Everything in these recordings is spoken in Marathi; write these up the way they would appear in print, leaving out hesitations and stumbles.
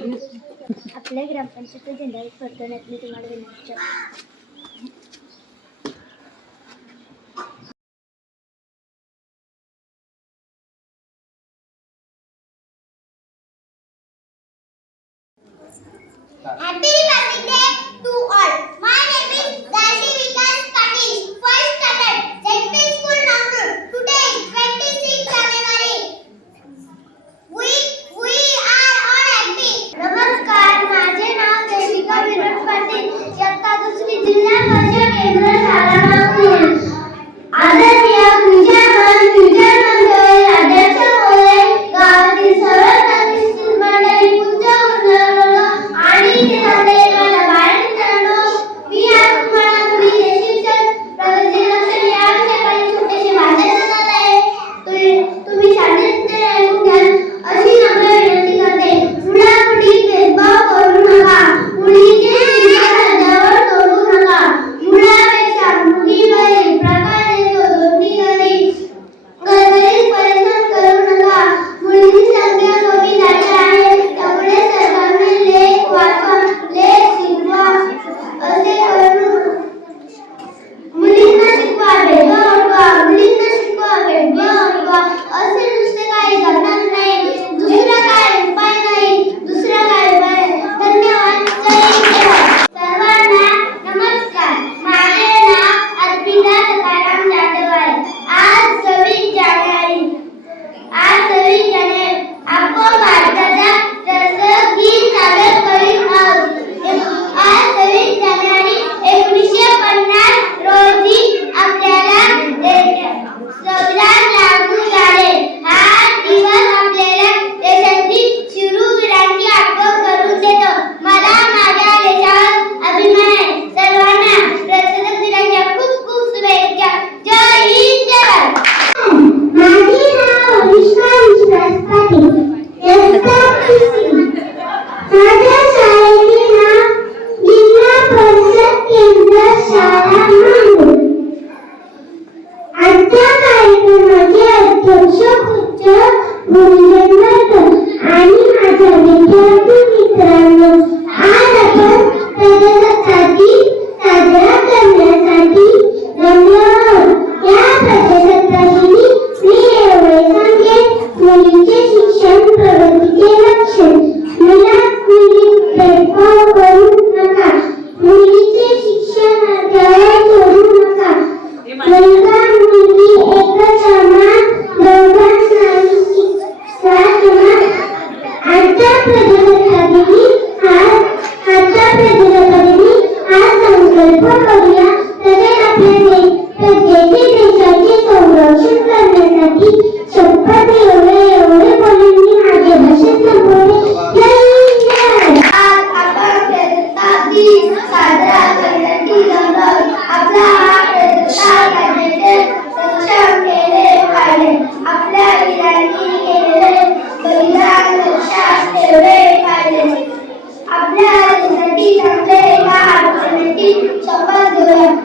आपल्या ग्रामपंचायत झेंडा फडकवण्यात मी तुम्हाला विनंती करते. Happy Republic Day to all. My name is Dashi Vikas Patil, first standard, ZP School Nandur. Today is 26 January. We are all happy. नमस्कार, माझे नाव देविका विनोद पाटील, इयत्ता दुसरी, जिल्हा परिषद केंद्र शाळा नागपूर. आदरणीय विजयमान मंडळी, अध्यक्ष महोदय, गावातील सर्व नागरिक मंडळी, पूज्य गुरुजन आणि इथे जमलेल्या बाळमित्रांनो, मी आज तुम्हाला मुलींचे शिक्षण, प्रगती लक्षण या विषयावर छोटेसे भाषण देणार आहे. तुम्ही शांततेने ऐकून घ्या अशी नम्र विनंती करते. मुला-मुली भेदभाव करू नका. मुलींचे शिक्षण रजावर सोडू नका. मुलापेक्षा मुली बरी, प्रकार देतो दोन्ही घरी. गरजेत परिश्रम करू नका. मुलींची संख्या कमी झाली आहे, त्यामुळे सरकारने लेख वाचवा, लेख शिकवा असे करू. मुलींना शिकवा, भेदभाव हटवा. मुलींना शिकवा, भेदभाव हटवा असे नुसते काही जमणार नाही. दुसरा काय उपाय नाही. दुसरा काय उपाय. धन्यवाद. जय हिंद. सर्वांना नमस्कार. माझे नाव अर्पिता सखाराम जाधव आहे. आज 26 जानेवारी आपण भारताचा राष्ट्रगीत सादर करीत आहोत. आज 26 जानेवारी 1950 रोजी आपल्याला संविधान लागू झाले. हा दिवस आपल्याला देशातील शूरवीरांची आठवण करून देतो. मला माझ्या देशावर अभिमान आहे. सर्वांना प्रजासत्ताक दिनाच्या खूप खूप शुभेच्छा. जय हिंद. जय माझे नाव विश्वा विश्वास पाटील, इयत्ता तिसरी. माझ्या शाळेचे नाव जिल्हा परिषद केंद्र शाळा नांदूर. आजच्या कार्यक्रमाचे अध्यक्ष पूज्य गुरुजन वर्ग आणि माझ्या विद्यार्थी मित्रांनो, आज आपण प्रजासत्ताक दिन साजरा करण्यासाठी जमलो आहोत. या प्रजासत्ताक दिनी मी एवढे सांगेन. मुलींचे शिक्षण, प्रगतीचे लक्षण. मुला-मुली भेदभाव करू नका. मुलीचे शिक्षण रजावर सोडू नका. मुलगा-मुलगी एकच समान, दोघांनाही शिक्षा समान. आजच्या प्रजासत्ताक दिनी हा संकल्प करूया. तसेच आपल्या प्रजेचे, देशाचे संरक्षण करण्यासाठी शपथ एवढे बोलून मी माझे भाषण संपवले. जय हिंद. आज आपण प्रजासत्ताक दिन साजरा करण्यासाठी जमलो आहोत. आपला हा प्रजासत्ताक कायद्याचे रक्षण केले पाहिजे. आपल्या वीरांनी केलेले बलिदान लक्षात ठेवले पाहिजे. आपल्या देशासाठी चांगले काम करण्याची शपथ घेऊया.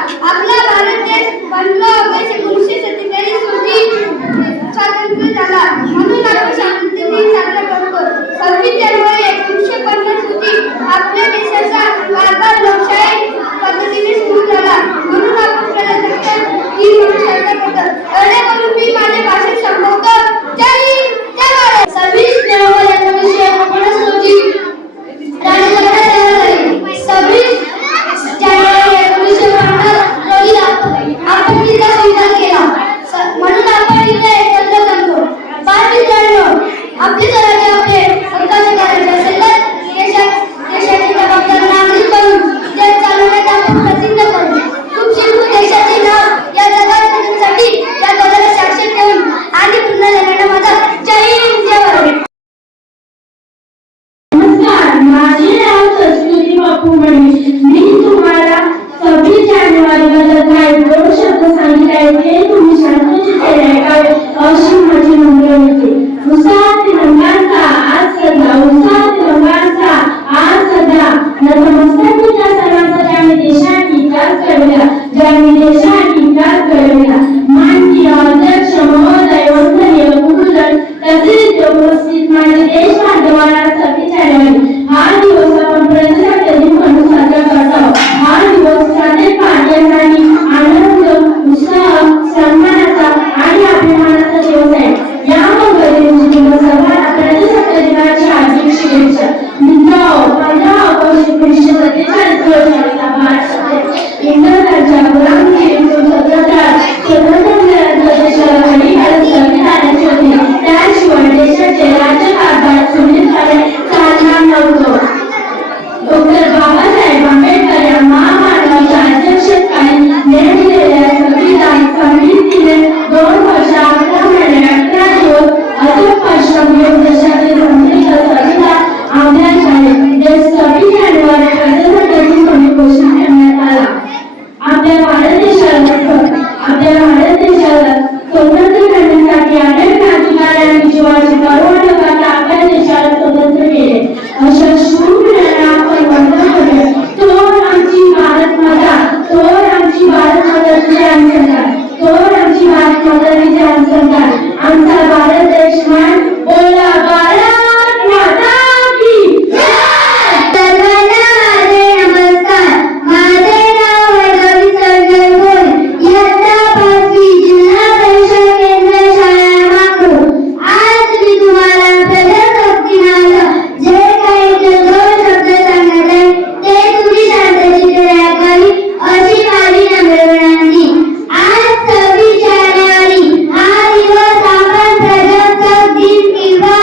आपला भारत देश 15 ऑगस्ट 1947 रोजी स्वातंत्र्य झाला. म्हणून आपण स्वातंत्र्य दिन साजरा करतो. 26 जानेवारी 1950 रोजी आपल्या देशाचा कारभार लोकशाही पद्धतीने सुरू झाला. म्हणून आपण प्रजासत्ताक दिन म्हणून साजरा करतो. एवढे करून मी माझे भाषण संपवतो. जय हिंद, जय भारत. 26 जानेवारी 1950 रोजी राज्यघटना तयार झाली. 26 जानेवारी 1950 रोजी आपण तिचा स्वीकार केला. म्हणून आपण इथे एकत्र जमतो. मित्रांनो, आपले स्वराज्य आपले हक्काचे करायचे असेल तर देशाची जबाबदार नागरिक बनून ते चालवण्याचा आपण प्रतिज्ञा करू. खूप शिकू देशाचे नाव या जगात करण्यासाठी या पदाला साक्षर ठेवून आणि पुन्हा देण्याचा माझा जय हिंद, जय भारत. नमस्कार, माझे नाव संस्कृती बापू मनीष. मी तुम्हाला 26 जानेवारी बद्दल काही दोन शब्द सांगितले आहेत ते तुम्ही शांतचित्त ऐकावे अशी माझी विनंती. उत्साह तिरंगाचा आज सध्या, उत्साह तिरंगाचा आज सध्या नतमस्तक त्या सर्वांचा ज्यांनी देशाची विकास घडविला, ज्यांनी देशाची विकास घडविला. माननीय अध्यक्ष महोदय, वंदनीय गुरुजन तसेच उपस्थित माझे देश बांधवांना 26 जानेवारी हा दिवस आपण प्रजासत्ताक दिन म्हणून साजरा करतो. हा दिवस अनेक कार्यासाठी आनंद, उत्साह, सन्मानाचा आणि अभिमानाचा दिवस आहे. या मंगळदिनी तुम्हा सर्वांना प्रजासत्ताक दिनाच्या हार्दिक शुभेच्छा. मित्रांनो, 15 ऑगस्ट 1947 रोजी आपला भारत इंग्रजांच्या गुलामगिरीतून स्वतंत्र देशाला खरी गरज संविधानाची होती. त्याशिवाय देशाचे राज्यकारभार सुरळीतपणे चालणार नव्हतं. डॉक्टर बाबासाहेब आंबेडकर या महामानवाच्या अध्यक्षतेखाली नेमलेल्या संविधान समितीने 2 वर्ष 11 महिने 18 दिवस अथक परिश्रम घेऊन देशातील समृद्ध संविधान अंमलात आणले. 26 जानेवारी प्रजासत्ताक दिन म्हणून घोषित करण्यात आला. आपल्या भारत देशाला स्वतंत्र करण्यासाठी अनेक क्रांतिकारकांनी जीवाची पर्वा न करता आपल्या देशाला स्वतंत्र केले. अशा शूरवीरांना आपण वंदन करूया. थोर आमची भारत माता, थोर आमची भारत माता तुझे आमसरकार, थोर आमची भारत माता तुझे आमसरकार. आमचा भारत देश मान बोला भारत माता की जय. सर्वांना माझे नमस्कार. माझे नाव वैभवी संजय भोर. इयत्ता 5वी जिल्हा परिषद केंद्र शाळा माकूर. आज मी तुम्हाला प्रजासत्ताक दिनाचं जे काही दोन शब्द सांगत आहे ते तुम्ही शांतचित्त ऐकावी अशी माझी नम्र विनंती. आज 26 जानेवारी हा दिवस आपण प्रजासत्ताक दिन किंवा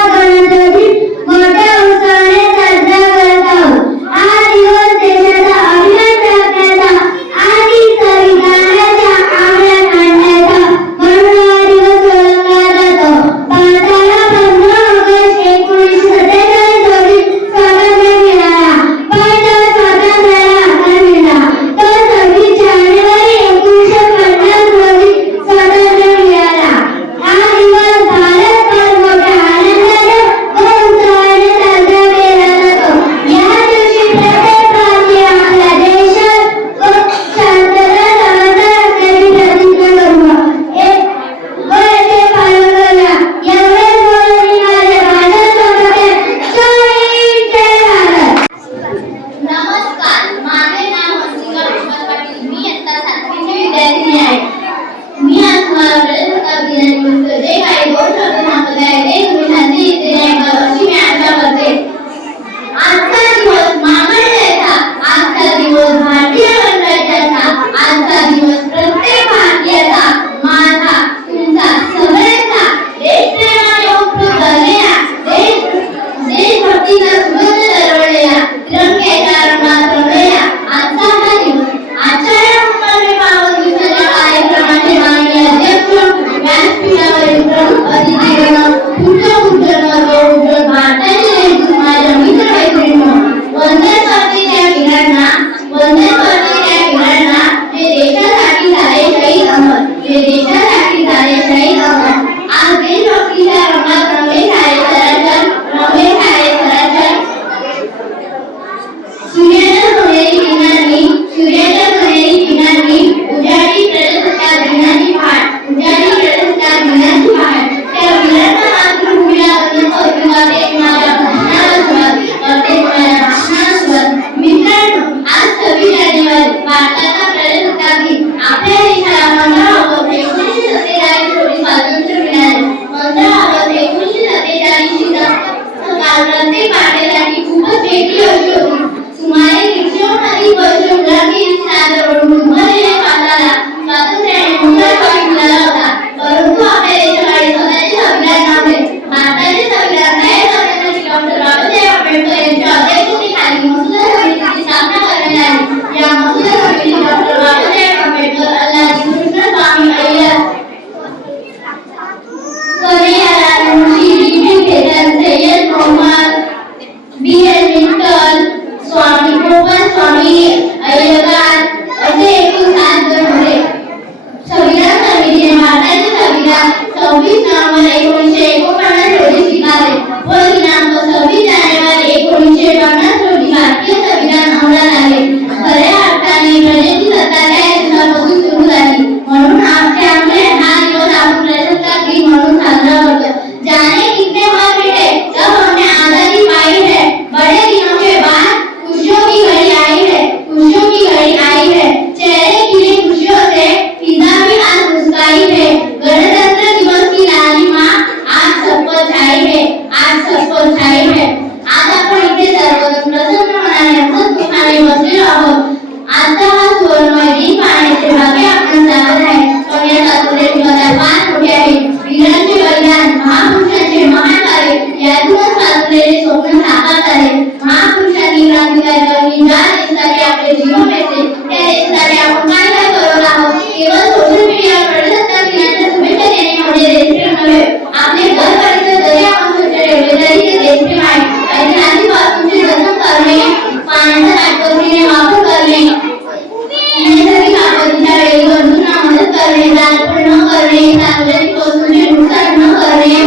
करणे, लालपण न करणे, सार्वजनिक वस्तूंचे नुकसान न करणे,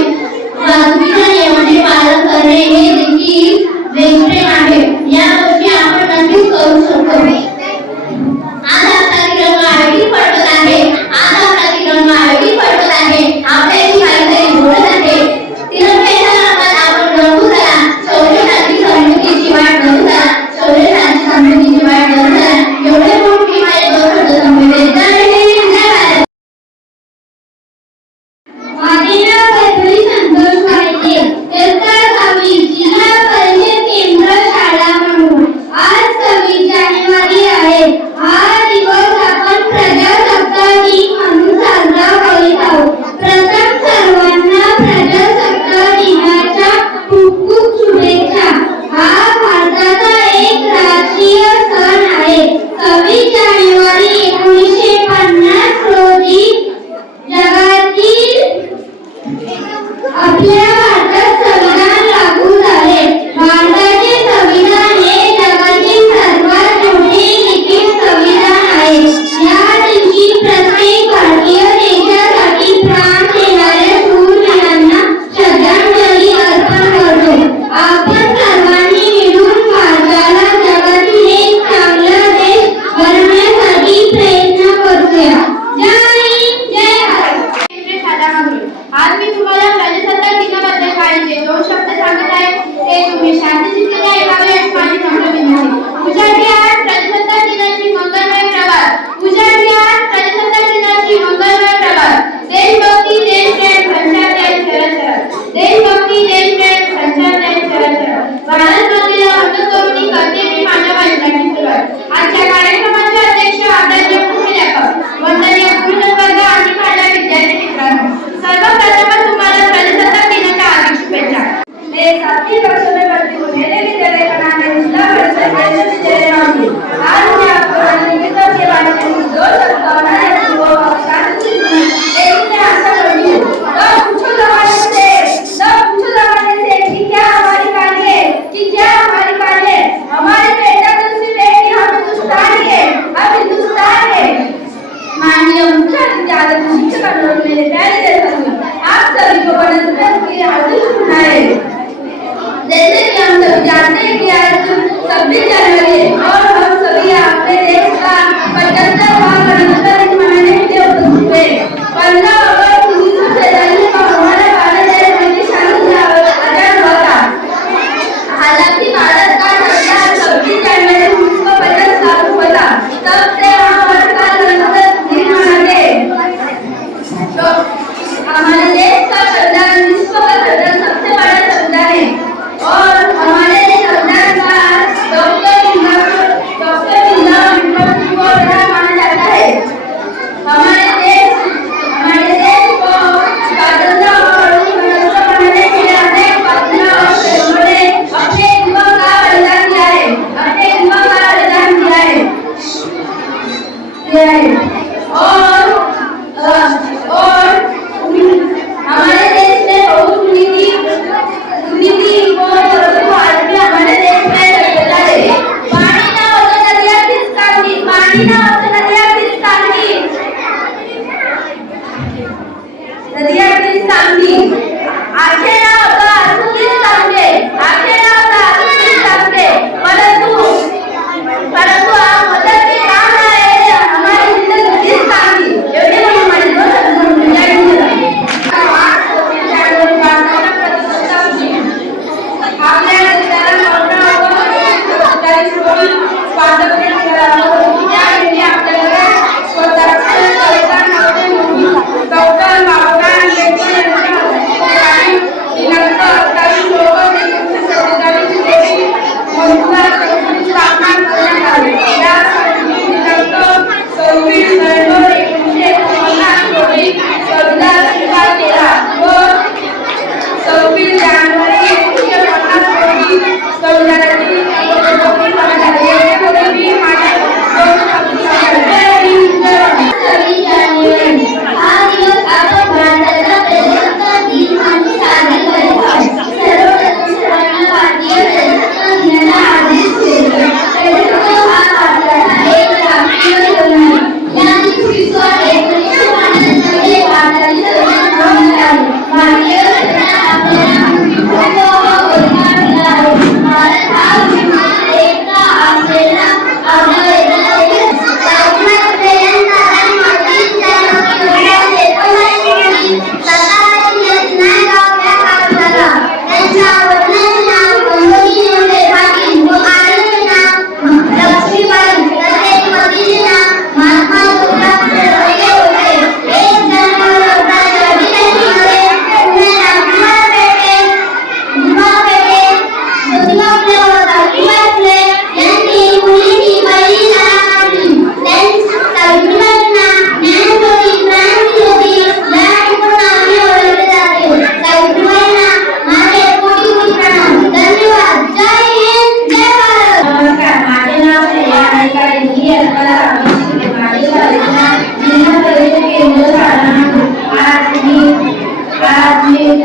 वाहतुकीच्या नियमांचे पालन करणे हे देखील देशप्रेम आहे. या गोष्टी आपण नक्कीच करू शकतो. आज आपला तिरंगा आवेगीत फडकत आहे. आज आपला तिरंगा आवेगीत फडकत आहे. आपल्याशी काहीतरी बोलत आहे. तिरंग्याच्या नावात आपण रंगू चला. शौर्य शांती समृद्धीची वाट बघू चला. शौर्य शांती समृद्धीची वाट बघू चला. एवढे मोठी माझे दोन शब्द संपवले. जय हिंद, जय भारत. माझे नाव वैभवी संतोष पाहिजे. इयत्ता 6वी, जिल्हा परिषद केंद्र शाळा म्हणून. आज 26 जानेवारी आहे. हा दिवस आपण प्रजासत्ताक दिन म्हणून साजरा करीत आहोत. प्रथम सर्वांना प्रजासत्ताक दिनाच्या खूप खूप शुभेच्छा. हा भारताचा एक राष्ट्रीय सण आहे. 26 जानेवारी 1950 रोजी जगातील आपल्या भारतात संविधान लागू झाले. भारताचे संविधान हे जगातील सर्वात मोठे लिखित संविधान आहे. या दिवशी प्रत्येक भारतीय देशासाठी प्राण देणाऱ्या शूरवीरांना श्रद्धांजली अर्पण करतो. आपण सर्वांनी मिळून भारताला जगातील एक चांगला देश बनवण्यासाठी प्रयत्न करूया. जय हिंद, जय भारत. आज मी तुम्हाला प्रजासत्ताक दिनाबद्दल काळजी 2 शब्द सांगत आहे. ते तुम्ही शांतचित्ताने ऐकावे अशी माझी नम्र विनंती. उजाडली आज प्रजासत्ताक दिनाची मंगलमय प्रभात. उजाडली आज प्रजासत्ताक दिनाची मंगलमय प्रभात. देशभक्ती, देशप्रेम, संचारप्रेम, शरशर. देशभक्ती, देशप्रेम, संचारप्रेम, शरशर. भारत मातेला वंदन करून करते मी माझ्या भाषणाची सुरुवात. आजच्या कार्यक्रमाचे अध्यक्ष आदरणीय मुख्याध्यापक, वंदनीय गुरुवर्ग आणि माझ्या विद्यार्थी मित्रांनो, सर्वप्रथम तुम्हाला प्रजासत्ताक दिनाच्या हार्दिक शुभेच्छा. मैं 7वीं कक्षा में पढ़ती हूँ. मेरे विद्यालय का नाम है जिला परिषद केंद्रीय विद्यालय रामपुर. आज मैं आपको राजनीतिज्ञों के बारे में 2 शब्द बताने वाली हूँ. शांति से एक में आशा करती हूँ. तब पूछो जमाने से कि क्या हमारी कहानी है, कि क्या हमारी कहानी है. हमारे बेटा तो सिर्फ एक ही, हम हिंदुस्तान के, हम हिंदुस्तान है. माननीय मुख्य अतिथि आदरणीय शिक्षक और मेरे प्यारे देशवासियों, आप सभी को गणतंत्र की हार्दिक शुभकामनाएं. जैसे कि हम सभी जानते हैं कि आज 26 जनवरी है और हम सभी अपने देश का 75वां गणतंत्र दिन मनाने के लिए उपस्थित हुए. 15 अगस्त 1947 को हमारा भारत देश ब्रिटिश आजाद हुआ था. हालांकि भारत का संविधान 26 जनवरी 1950 लागू हुआ था. तब से हम भारत का गणतंत्र दिन मनाते हैं. तो हमारे देश का संविधान विश्व का संविधान सबसे बड़ा संविधान है और हमारे संविधान का डॉक्टर भीमराव अम्बेडकर को बड़ा माना जाता है. हमारे देश को स्वातंत्र और राष्ट्र बनाने के लिए अनेक पत्नियों और बहनों ने अपने जीवन का बलिदान दिया है. और हमारे देश में बहुत दुर्नीति को आज भी हमारे देश में चलता है. पानी ना हो तो नदियाँ किस काम की, पानी ना हो तो नदियाँ किस काम की, नदियाँ किस काम की. आंखें ना हो तो आंसू किस काम के, आंखें ना हो तो आंसू किस काम के. परंतु हम मदद के काम आए हमारी जिंदगी किस काम की.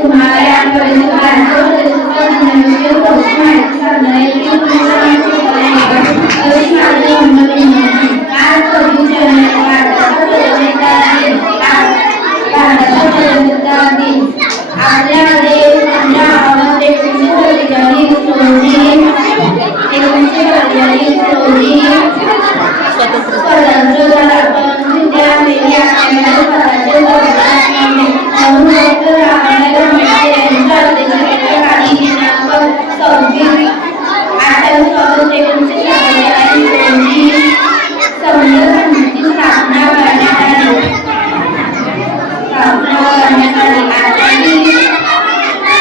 तुम्हाला परिसरात माहिती सांगणारे अशी माझी अंमली आज 26 जानेवारी भारताचा दिन आपल्यामध्ये 15 ऑगस्ट 1942 रोजी स्वतंत्र झाला. परंतु त्यावेळी आपल्याला स्वतःचे संविधान म्हणून डॉक्टर रामदास यांच्या अध्यक्षतेखाली दिनांक 26 ऑगस्ट 1947 रोजी समन्वय समितीची स्थापना करण्यात आली.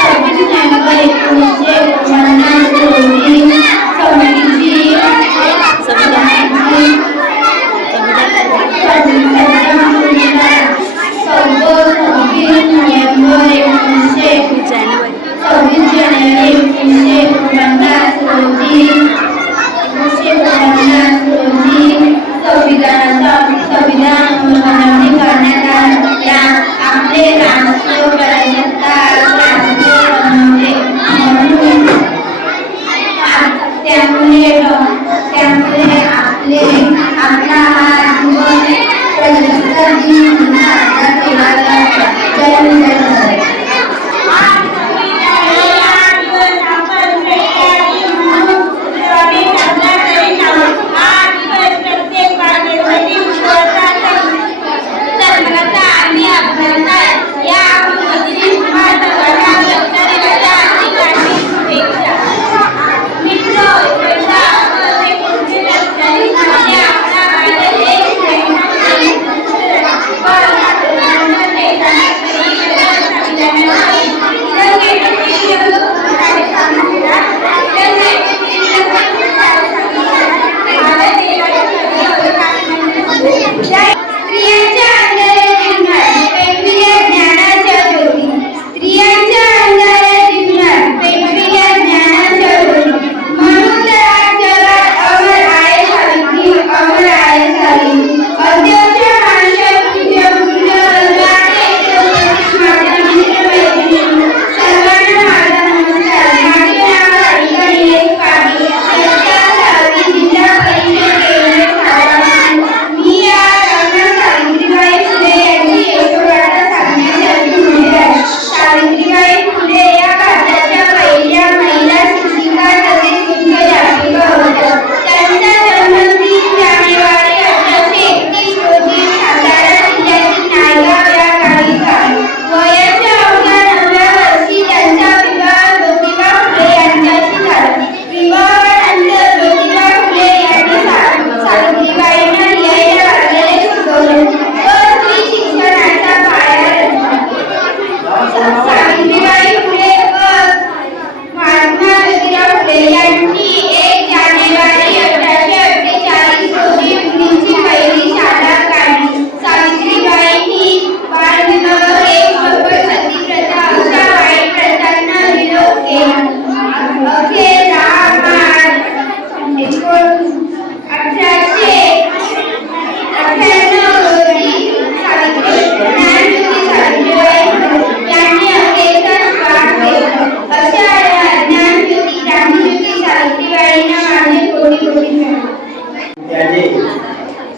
आजची 26 नोव्हेंबर 1949 रोजी समितीची आपला हा दिवस प्रजासत्ताक दिन म्हणून साजरा केला जातो. जय हिंद.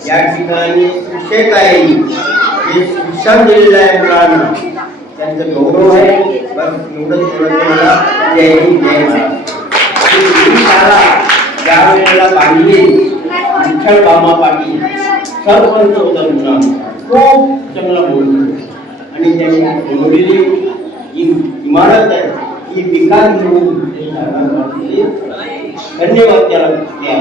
या ठिकाणी शिक्षक आहे जे शिक्षण दिलेलं आहे मुलांना त्यांचं गौरव आहे. बस एवढंच मला जय शाळा ज्या वेळेला बांधली विठ्ठल बाबा पाटील सरपंच होता मुलांना खूप चांगला बोलतो आणि त्यांनी बनवलेली इमारत आहे ही विकास म्हणून धन्यवाद त्याला द्या.